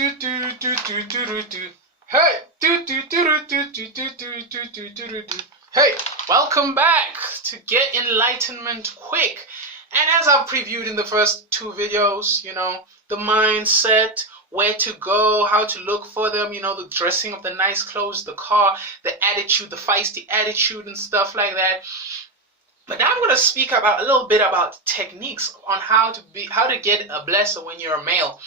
do do do do do do do. Hey, do do do do do do do do do do do do. Hey, welcome back to Get Enlightenment Quick. And as I've previewed in the first two videos, the mindset, where to go, how to look for them, the dressing of the nice clothes, the car, the attitude, the feisty attitude and stuff like that. But now I'm going to speak about a little bit about techniques on how to get a blesser when you're a male.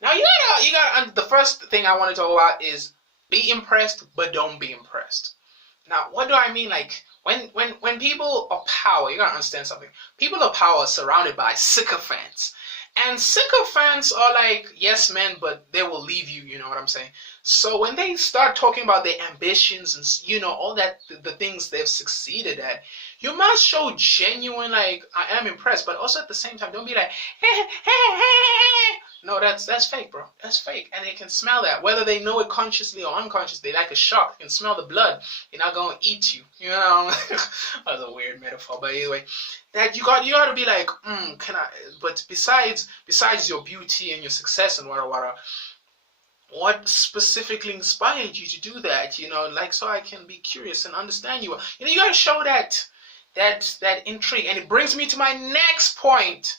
Now you gotta the first thing I want to talk about is be impressed, but don't be impressed. Now, what do I mean? Like when people of power, you gotta understand something. People of power are surrounded by sycophants. And sycophants are like yes men, but they will leave you, you know what I'm saying? So when they start talking about their ambitions and all that, the things they've succeeded at, you must show genuine, like, I am impressed, but also at the same time, don't be like, no, that's fake, bro. That's fake. And they can smell that. Whether they know it consciously or unconsciously, like a shark, they can smell the blood. They're not going to eat you. That's a weird metaphor, but anyway, that you got to be like, but besides your beauty and your success and what specifically inspired you to do that, like, so I can be curious and understand you. You got to show that intrigue. And it brings me to my next point.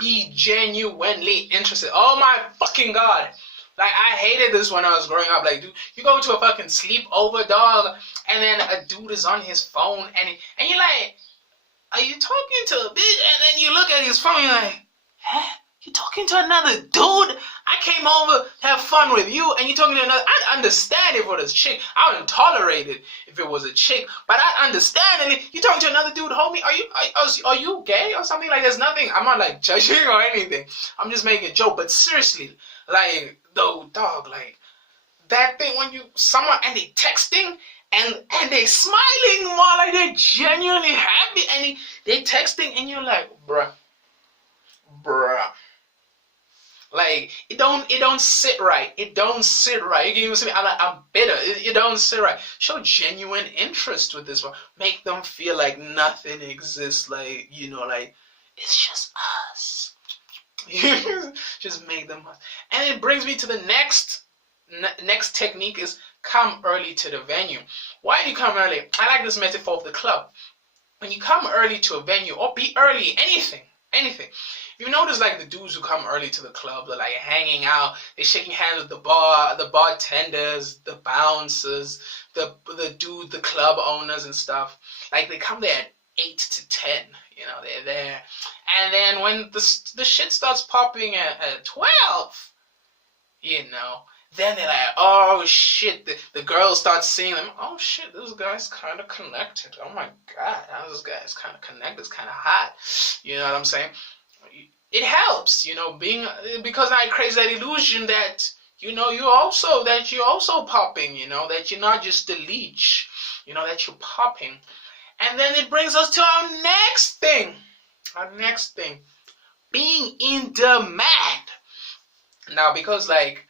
Be genuinely interested. Oh my fucking God. Like, I hated this when I was growing up. Like, dude, you go to a fucking sleepover, dog, and then a dude is on his phone, and you're like, are you talking to a bitch? And then you look at his phone, you're like, huh? You talking to another dude? I came over to have fun with you, and you talking to another. I'd understand if it was a chick. I wouldn't tolerate it if it was a chick, but I'd understand. And you talking to another dude, homie? Are you gay or something? Like, there's nothing. I'm not like judging or anything. I'm just making a joke. But seriously, like, though, dog, like that thing when someone and they texting and they smiling more, like they're genuinely happy, and they texting, and you're like, bruh. Like, it don't sit right. It don't sit right. You can even say, I'm bitter. It don't sit right. Show genuine interest with this one. Make them feel like nothing exists. Like, like, it's just us. Just make them us. And it brings me to the next technique is come early to the venue. Why do you come early? I like this metaphor of the club. When you come early to a venue, or be early, anything. You notice, like, the dudes who come early to the club, they're like hanging out, they're shaking hands with the bartenders, the bouncers, the club owners and stuff. Like, they come there at 8 to 10, they're there. And then when the shit starts popping at 12, then they're like, oh shit, the girls start seeing them, oh shit, this guy's kind of connected, oh my God, this guy's kind of connected, it's kind of hot, you know what I'm saying? It helps, because I create that illusion that, you're also popping, that you're not just a leech, that you're popping. And then it brings us to our next thing, being in demand. Now, because, like,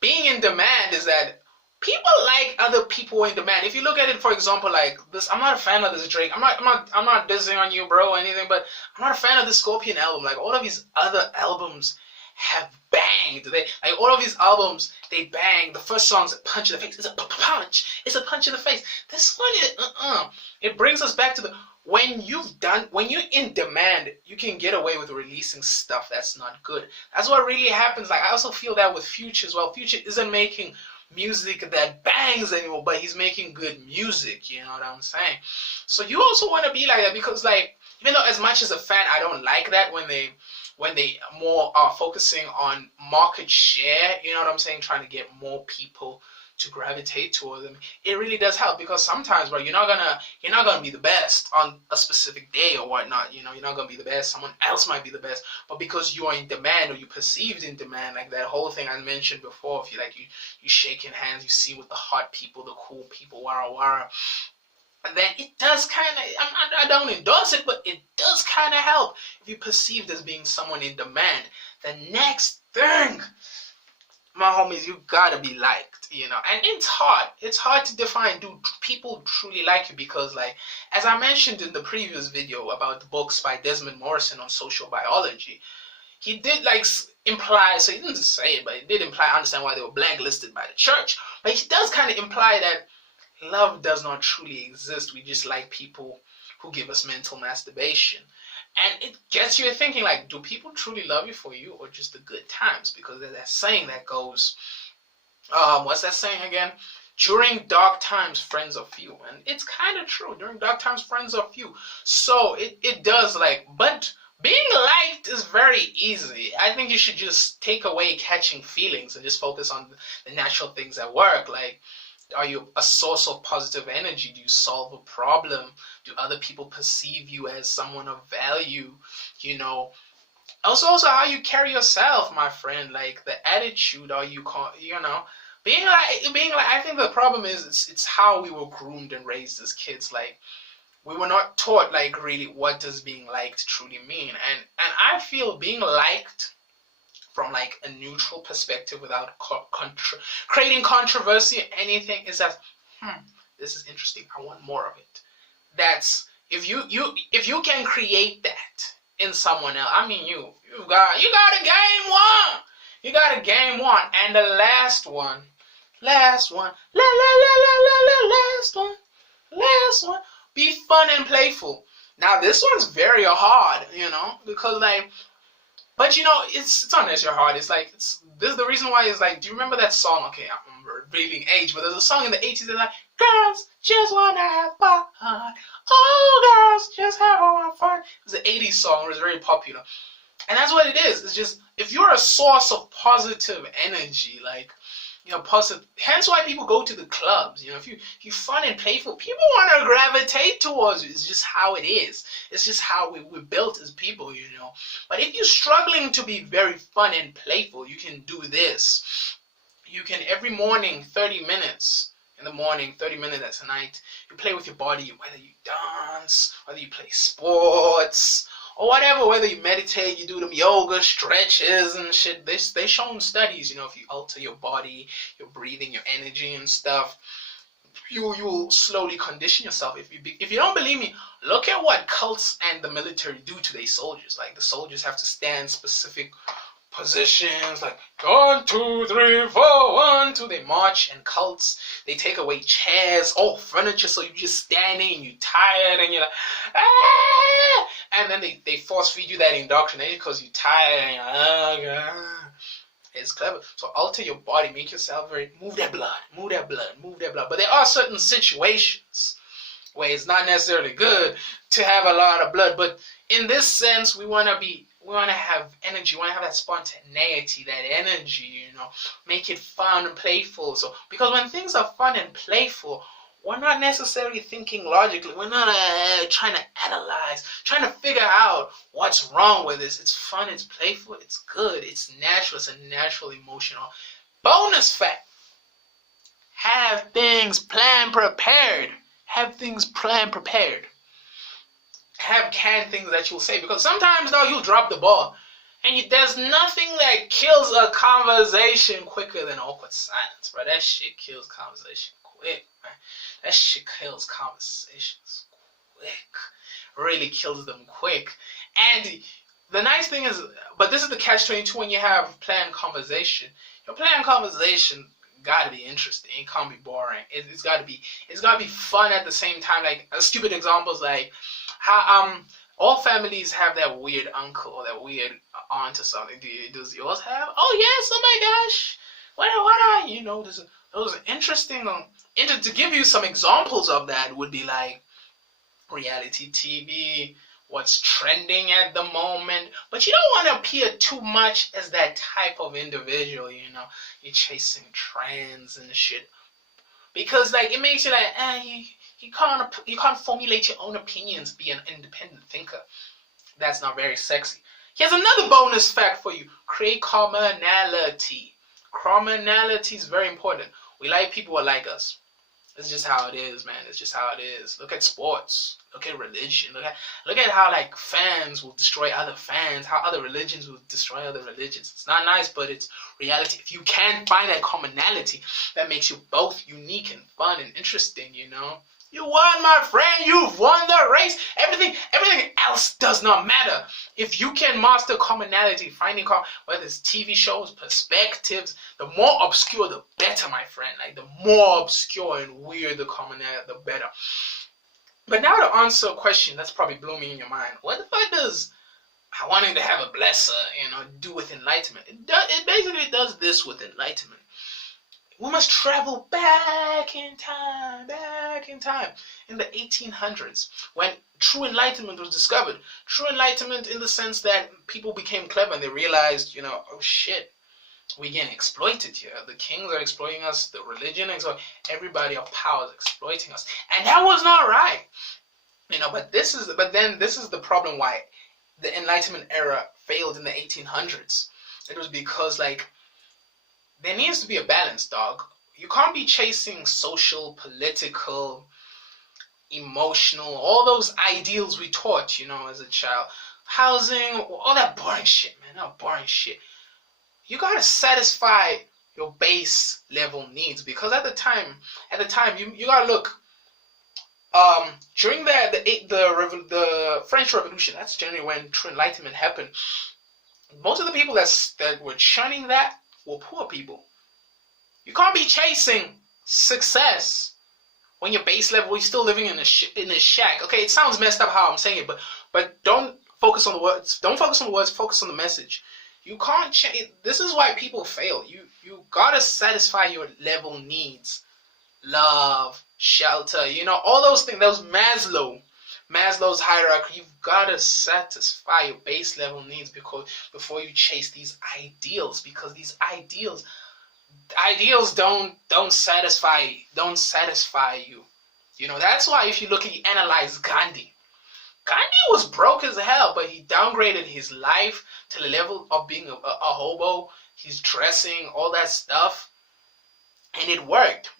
being in demand is that people like other people in demand. If you look at it, for example, like this, I'm not a fan of this Drake. I'm not dissing on you, bro, or anything, but I'm not a fan of the Scorpion album. Like, all of his other albums have banged. All of his albums, they bang. The first song's a punch in the face. It's a punch. It's a punch in the face. This one is It brings us back to when you're in demand, you can get away with releasing stuff that's not good. That's what really happens. Like, I also feel that with Future as well. Future isn't making music that bangs anymore, but he's making good music, you know what I'm saying? So you also want to be like that, because, like, even though as much as a fan I don't like that when they more are focusing on market share, you know what I'm saying, trying to get more people to gravitate toward them, it really does help, because sometimes, bro, you're not gonna be the best on a specific day or whatnot. You're not gonna be the best. Someone else might be the best, but because you are in demand, or you perceived in demand, like that whole thing I mentioned before. If you shaking hands, you see with the hot people, the cool people, wara, and then it does kind of. I don't endorse it, but it does kind of help if you're perceived as being someone in demand. The next thing, my homies, you gotta be liked, and it's hard to define, do people truly like you? Because, like, as I mentioned in the previous video about the books by Desmond Morrison on social biology, he did like imply, so he didn't say it, but he did imply, I understand why they were blacklisted by the church, but he does kind of imply that love does not truly exist. We just like people who give us mental masturbation. And it gets you thinking, like, do people truly love you for you or just the good times? Because there's that saying that goes, what's that saying again? During dark times, friends are few. And it's kind of true. During dark times, friends are few. So it does, like, but being liked is very easy. I think you should just take away catching feelings and just focus on the natural things that work. Like, are you a source of positive energy? Do you solve a problem? Do other people perceive you as someone of value? You know, also how you carry yourself, my friend. Like the attitude. Are you, you know, being like. I think the problem is it's how we were groomed and raised as kids. Like we were not taught like really what does being liked truly mean. And I feel being liked from like a neutral perspective without creating controversy or anything is that this is interesting, I want more of it. That's if you can create that in someone else. I mean you got a game one. You got a game one. And the last one last one be fun and playful. Now this one's very hard, you know, because like, but you know, it's not necessarily hard. It's like this is the reason why it's like. Do you remember that song? Okay, I'm revealing age, but there's a song in the 80s that's like, girls just wanna have fun. Oh, girls just have fun. It's an 80s song. It was very popular, and that's what it is. It's just if you're a source of positive energy, like. You know, positive. Hence why people go to the clubs. You know, if you're fun and playful, people want to gravitate towards you. It's just how it is. It's just how we're built as people, you know. But if you're struggling to be very fun and playful, you can do this. You can every morning, 30 minutes in the morning, 30 minutes at night, you play with your body, whether you dance, whether you play sports, or whatever, whether you meditate, you do them yoga, stretches and shit. They shown studies, you know, if you alter your body, your breathing, your energy and stuff, you will slowly condition yourself. If you don't believe me, look at what cults and the military do to their soldiers. Like the soldiers have to stand specific positions, like 1, 2, 3, 4, 1, 2. They march, and cults, they take away chairs, all furniture, so you're just standing and you're tired and you're like, ah! And then they force feed you that indoctrination because you're tired and you're like, oh God. It's clever. So alter your body, make yourself move that blood. But there are certain situations where it's not necessarily good to have a lot of blood. But in this sense, we want to have energy. We want to have that spontaneity, that energy, you know, make it fun and playful. So, because when things are fun and playful, we're not necessarily thinking logically. We're not trying to analyze, trying to figure out what's wrong with this. It's fun, it's playful, it's good, it's natural, it's a natural emotional. Bonus fact, have things planned prepared. Have things planned prepared. Have canned things that you'll say, because sometimes though you'll drop the ball, and there's nothing that kills a conversation quicker than awkward silence, bro. That shit kills conversation quick, man. That shit kills conversations quick. Really kills them quick. And the nice thing is, but this is the catch-22 when you have planned conversation. Your planned conversation gotta be interesting. It can't be boring. It's gotta be fun at the same time. Like stupid examples like how all families have that weird uncle or that weird aunt or something. Does yours have? Oh yes, oh my gosh. What are you know, those interesting to give you some examples of that would be like reality TV, what's trending at the moment. But you don't want to appear too much as that type of individual, you know. You're chasing trends and shit. Because like it makes you like, you can't formulate your own opinions, be an independent thinker. That's not very sexy. Here's another bonus fact for you. Create commonality. Commonality is very important. We like people who like us. It's just how it is, man. It's just how it is. Look at sports. Look at religion. Look at how like fans will destroy other fans. How other religions will destroy other religions. It's not nice, but it's reality. If you can find that commonality, that makes you both unique and fun and interesting, you know. You won, my friend. You've won the race. Everything else does not matter. If you can master commonality, finding whether it's TV shows, perspectives, the more obscure, the better, my friend. Like, the more obscure and weird the commonality, the better. But now to answer a question that's probably blooming in your mind. What the fuck does wanting to have a blesser, do with enlightenment? It basically does this with enlightenment. We must travel back in time, in the 1800s, when true enlightenment was discovered. True enlightenment in the sense that people became clever and they realized, oh shit, we're getting exploited here. The kings are exploiting us, the religion, everybody of power is exploiting us. And that was not right. But this is the problem why the Enlightenment era failed in the 1800s. It was because, there needs to be a balance, dog. You can't be chasing social, political, emotional, all those ideals we taught, as a child. Housing, all that boring shit, man. That boring shit. You gotta satisfy your base level needs, because at the time, you gotta look. During the French Revolution, that's generally when true enlightenment happened. Most of the people that were shunning that were poor people. You can't be chasing success when your base level, you're still living in a shack. Okay, it sounds messed up how I'm saying it, but don't focus on the words. Don't focus on the words. Focus on the message. You can't change. This is why people fail. You gotta satisfy your level needs, love, shelter. All those things. Those Maslow's hierarchy. You've gotta satisfy your base level needs before you chase these ideals. Because these ideals don't satisfy you. That's why if you look and you analyze Gandhi was broke as hell, but he downgraded his life to the level of being a hobo. He's dressing, all that stuff, and it worked,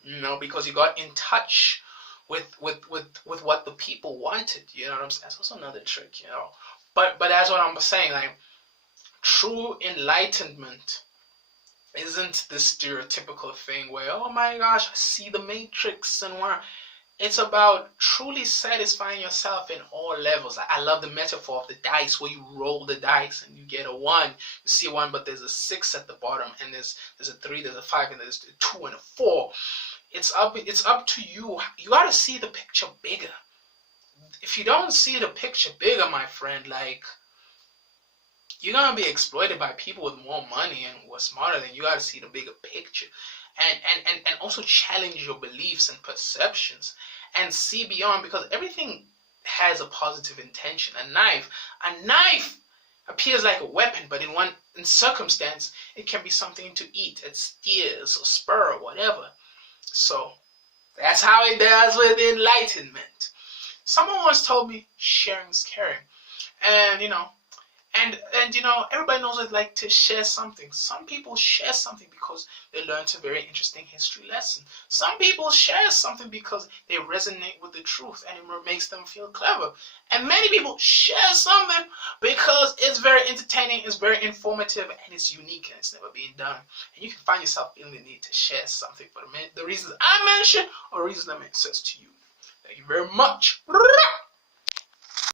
because he got in touch with what the people wanted. You know what I'm saying? That's also another trick, But that's what I'm saying. True enlightenment isn't this stereotypical thing where, oh my gosh, I see the Matrix and where. It's about truly satisfying yourself in all levels. I love the metaphor of the dice, where you roll the dice and you get a 1. You see a 1, but there's a 6 at the bottom, and there's a 3, there's a 5, and there's a 2 and a 4. It's up to you. You gotta see the picture bigger. If you don't see the picture bigger, my friend, you're gonna be exploited by people with more money and who are smarter than you. You gotta see the bigger picture. And also challenge your beliefs and perceptions and see beyond, because everything has a positive intention. A knife appears like a weapon, but in circumstance, it can be something to eat. It steers or spur or whatever. So that's how it does with enlightenment. Someone once told me sharing's caring. And everybody knows I'd like to share something. Some people share something because they learned a very interesting history lesson. Some people share something because they resonate with the truth and it makes them feel clever. And many people share something because it's very entertaining, it's very informative, and it's unique and it's never been done. And you can find yourself feeling the need to share something for the reasons I mentioned or reasons that make sense to you. Thank you very much.